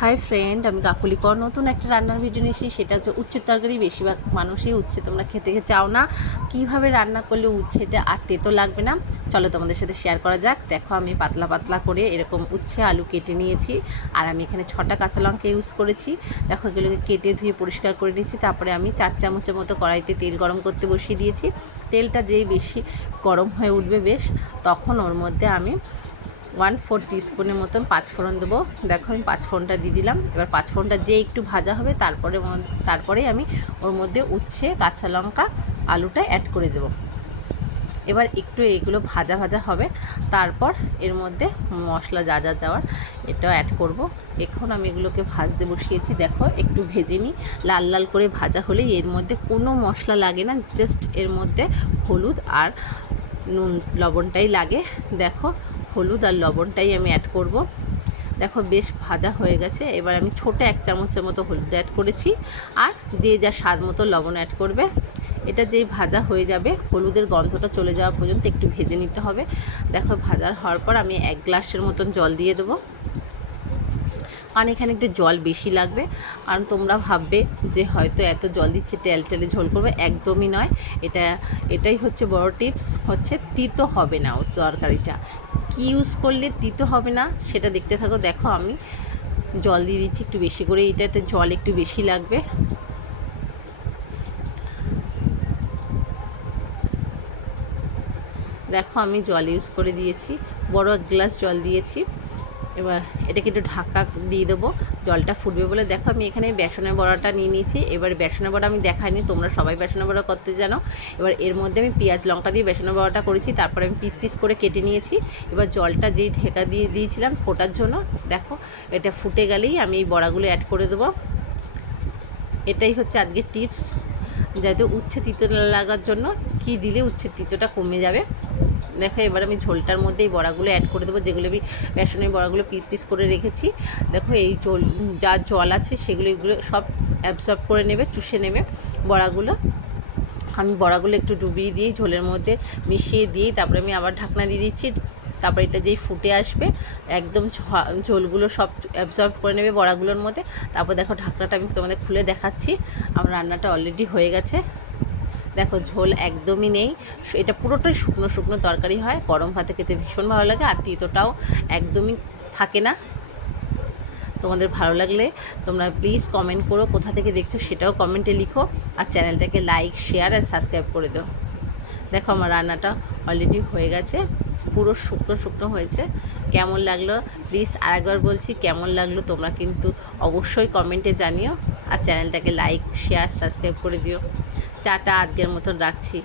Hi friend, আমি কাকুলি কর নতুন একটা রান্নার ভিডিও নিয়েছি। সেটা হচ্ছে উচ্ছের তরকারি। বেশিরভাগ মানুষই উচ্ছে তোমরা খেতে চাও না, কীভাবে রান্না করলে উচ্ছেটা আর তেতো লাগবে না, চলো তোমাদের সাথে শেয়ার করা যাক। দেখো, আমি পাতলা পাতলা করে এরকম উচ্ছে আলু কেটে নিয়েছি, আর আমি এখানে 6টা কাঁচা লঙ্কা ইউজ করেছি। দেখো, এগুলোকে কেটে ধুয়ে পরিষ্কার করে নিয়েছি। তারপরে আমি 4 চামচের মতো কড়াইতে তেল গরম করতে বসিয়ে দিয়েছি। তেলটা যেই বেশি গরম হয়ে উঠবে বেশ, তখন ওর মধ্যে আমি 1/4 টিস্পুনের মতন পাঁচফোড়ন দেবো। দেখো, আমি পাঁচফোড়নটা দিয়ে দিলাম। এবার পাঁচফোড়নটা যে একটু ভাজা হবে তারপরে আমি ওর মধ্যে উচ্ছে, কাঁচা লঙ্কা, আলুটা অ্যাড করে দেবো। এবার একটু এগুলো ভাজা ভাজা হবে, তারপর এর মধ্যে মশলা যা যা দেওয়ার এটাও অ্যাড করব। এখন আমি এগুলোকে ভাজতে বসিয়েছি। দেখো, একটু ভেজে নিই। লাল লাল করে ভাজা হলেই এর মধ্যে কোনো মশলা লাগে না, জাস্ট এর মধ্যে হলুদ আর নুন লবণটাই লাগে। দেখো, হলুদ আর লবণটাই আমি অ্যাড করব। দেখো, বেশ ভাজা হয়ে গেছে। এবার আমি ছোটো 1 চামচের মতো হলুদ অ্যাড করেছি, আর যে যা স্বাদ মতো লবণ অ্যাড করবে। এটা যেই ভাজা হয়ে যাবে, হলুদের গন্ধটা চলে যাওয়া পর্যন্ত একটু ভেজে নিতে হবে। দেখো, ভাজা হওয়ার পর আমি 1 গ্লাসের মতন জল দিয়ে দেবো, কারণ এখানে একটু জল বেশি লাগবে। কারণ তোমরা ভাববে যে হয়তো এত জল দিচ্ছে টেলে ঝোল করবে, একদমই নয়। এটাই হচ্ছে বড় টিপস, হচ্ছে তিতো হবে না ও তরকারিটা। কী ইউজ করলে তিতো হবে না সেটা দেখতে থাকো। দেখো, আমি জল দিয়ে দিচ্ছি একটু বেশি করে, এটাতে জল একটু বেশি লাগবে। দেখো, আমি জল ইউজ করে দিয়েছি, বড় 1 গ্লাস জল দিয়েছি। এবার এটাকে একটু ঢাকা দিয়ে দেবো, জলটা ফুটবে বলে। দেখো, আমি এখানে বেসনের বড়াটা নিয়ে নিয়েছি। এবার বেসনের বড়া আমি দেখাইনি, তোমরা সবাই বেসনের বড়া করতে জানো। এবার এর মধ্যে আমি পেঁয়াজ লঙ্কা দিয়ে বেসনের বড়াটা করেছি, তারপরে আমি পিস পিস করে কেটে নিয়েছি। এবার জলটা যেই ঢেকা দিয়ে দিয়েছিলাম ফোটার জন্য, দেখো এটা ফুটে গেলেই আমি এই বড়াগুলো অ্যাড করে দেবো। এটাই হচ্ছে আজকের টিপস, যাতে উচ্ছে তিতো লাগার জন্য কি দিলে উচ্ছের তিতোটা কমে যাবে। দেখো, এবার আমি ঝোলটার মধ্যে এই বড়াগুলো অ্যাড করে দেবো, যেগুলো আমি বেসনের বড়াগুলো পিস পিস করে রেখেছি। দেখো, এই যা জল আছে এগুলো সব অ্যাবসর্ব করে নেবে, চুষে নেবে বড়াগুলো। আমি বড়াগুলো একটু ডুবিয়ে দিই ঝোলের মধ্যে, মিশিয়ে দিই। তারপরে আমি আবার ঢাকনা দিয়ে দিচ্ছি। তারপরে এটা যেই ফুটে আসবে, একদম ঝোলগুলো সব অ্যাবসর্ব করে নেবে বড়াগুলোর মধ্যে। তারপর দেখো, ঢাকনাটা আমি তোমাদের খুলে দেখাচ্ছি। আমার রান্নাটা অলরেডি হয়ে গেছে। দেখো, ঝোল একদমই নেই, এটা পুরোটাই শুকনো শুকনো তরকারি হয়। গরম ভাতে খেতে ভীষণ ভালো লাগে, আর তিতোটাও একদমই থাকে না। তোমাদের ভালো লাগলে তোমরা প্লিজ কমেন্ট করো, কোথা থেকে দেখছো সেটাও কমেন্টে লিখো, আর চ্যানেলটাকে লাইক, শেয়ার আর সাবস্ক্রাইব করে দাও। দেখো, আমার রান্নাটা অলরেডি হয়ে গেছে, পুরো শুকনো শুকনো হয়েছে। কেমন লাগলো প্লিজ আরেকবার বলছি, কেমন লাগলো তোমরা কিন্তু অবশ্যই কমেন্টে জানিও, আর চ্যানেলটাকে লাইক, শেয়ার, সাবস্ক্রাইব করে দিও। টাটা, আজকের মতন রাখছি।